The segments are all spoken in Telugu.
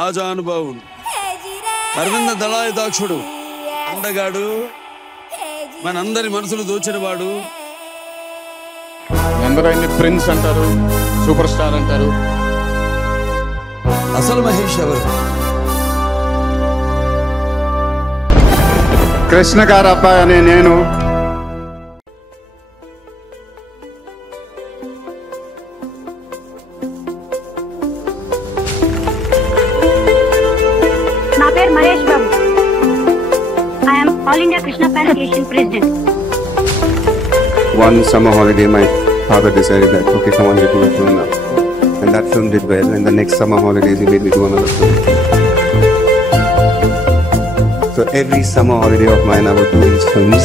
ఆజానుభావుడు, అరవింద దళాయుధాక్షుడు, అందగాడు, మనందరి మనసులు దోచినవాడు. అందరూ ఆయన్ని ప్రిన్స్ అంటారు, సూపర్ స్టార్ అంటారు. అసలు మహేష్ ఎవరు? కృష్ణ గారు అబ్బాయి అనే నేను. నా పేరు Mahesh Babu. I am All India Krishna Fan Association President. One summer holiday, my father decided that, okay, come on, we do a film now. And that film did well. And the next summer holidays, he made me do another film. So every summer holiday of mine, I would do these films.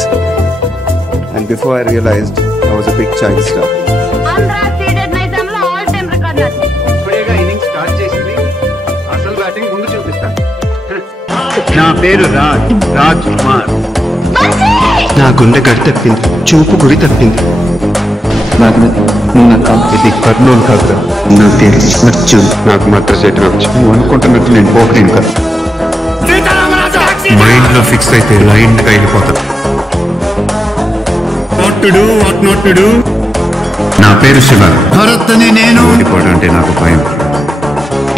And before I realized, I was a big child star. Andhra seeded naisamlo all time record nati. ఇప్పుడేగా ఇన్నింగ్ స్టార్ట్ చేసింది, అసలు బ్యాటింగ్ ముందు చూపిస్తాను. నా పేరు రాజ్ కుమార్. నా గుండె గడి తప్పింది, చూపు గురి తప్పింది. ఇది కర్నూలు కాదు, నా పేరు అర్జున్. నాకు మాత్రం చేయటం వచ్చు. నువ్వు అనుకుంటున్నట్టు నేను పోకరేను కాదు. మైండ్ లో ఫిక్స్ అయితే లైన్ గా వెళ్ళిపోతాను. నా పేరు శివ. భరత్ అని నేను. ఓడిపోవడం అంటే నాకు భయం.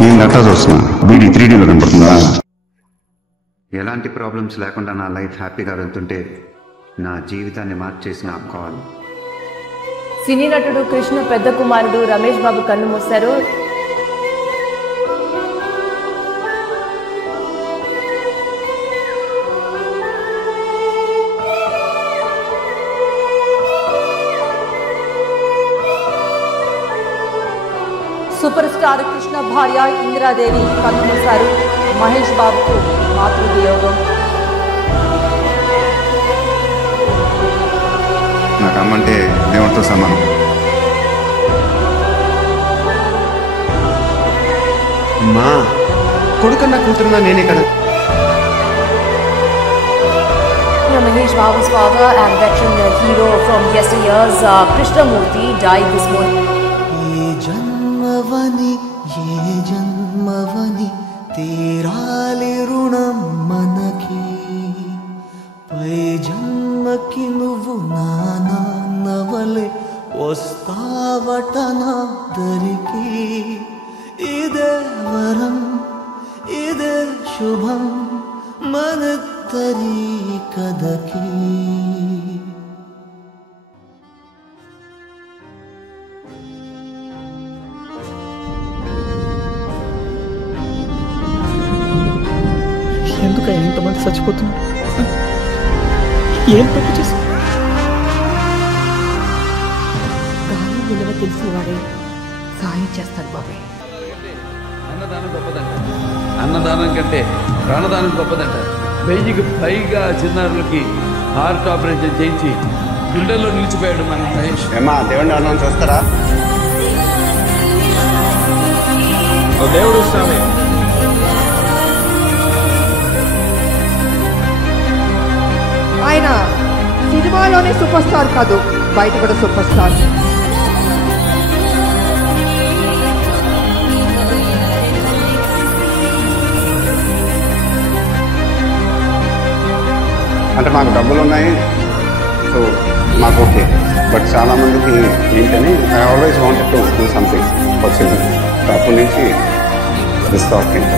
నేను గట్టా చూస్తున్నా, వీడి 3Dలో కనపడుతుందా? ఎలాంటి ప్రాబ్లమ్స్ లేకుండా నా లైఫ్ హ్యాపీగా వెళ్తుంటే నా జీవితాన్ని మార్చేసిన కాల్. సినీ నటుడు కృష్ణ పెద్ద కుమారుడు రమేష్ బాబు కన్ను మూశారు. సూపర్ స్టార్ కృష్ణ భార్య ఇందిరాదేవి కన్ను మూశారు. మహేష్ బాబుకు మాతృవియోగం. నాకు అమ్మంటే దేవుడితో సమానం. అమ్మా, కొడుకన్నా కూతురున్నా నేనే కదా. Mahesh Babu's father and veteran hero from yesteryears, Krishnamurthy, died this morning. ఏ జన్మవని తీరాలి రుణం మనకి. పై జన్మకి నువ్వు నాన్నవలే వస్తావట నా దరికి. ఇదే వరం, ఇదే శుభం మనద్దరి కథకి. ఎందుకని ఇంతమంది చచ్చిపోతున్నారు? ఏం తప్పు చేసి? గాలి విలువ తెలిసిన వాడే సాయం చేస్తాడు బాబాయ్. అన్నదానం గొప్పదంట. అన్నదానం కంటే ప్రాణదానం గొప్పదంట. 1000కి పైగా చిన్నారులకి హార్ట్ ఆపరేషన్ చేయించి గుండెల్లో నిలిచిపోయాడు మన మహేష్. ఏమా, దేవుడిని అన్నం చూస్తారా? దేవుడు స్వామి. ఆయన సినిమాలోనే సూపర్ స్టార్ కాదు, బయట కూడా సూపర్ స్టార్. అంటే మాకు డబ్బులు ఉన్నాయి, సో మాకు ఓకే. బట్ చాలా మందికి ఏంటని I always wanted to do something for children. అప్పటి నుంచి దిస్ థాట్ కేమ్.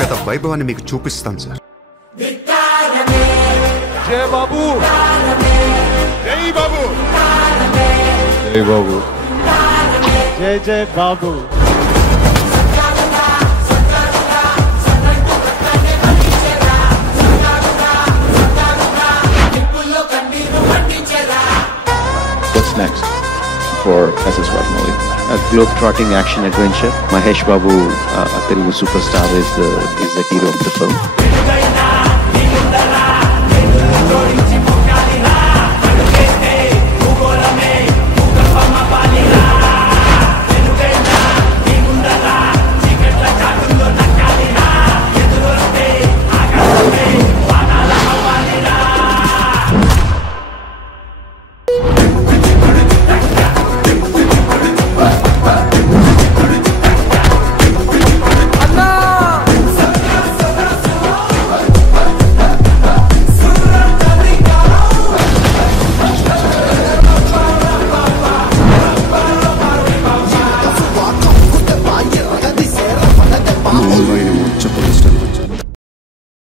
గత వైభవాన్ని మీకు చూపిస్తాను సార్. జయ బాబు. జై బాబు జై బాబు జై జై బాబు What's next for SS Rajamouli? A globe-trotting action adventure. Mahesh Babu, a Telugu superstar, is the hero of the film.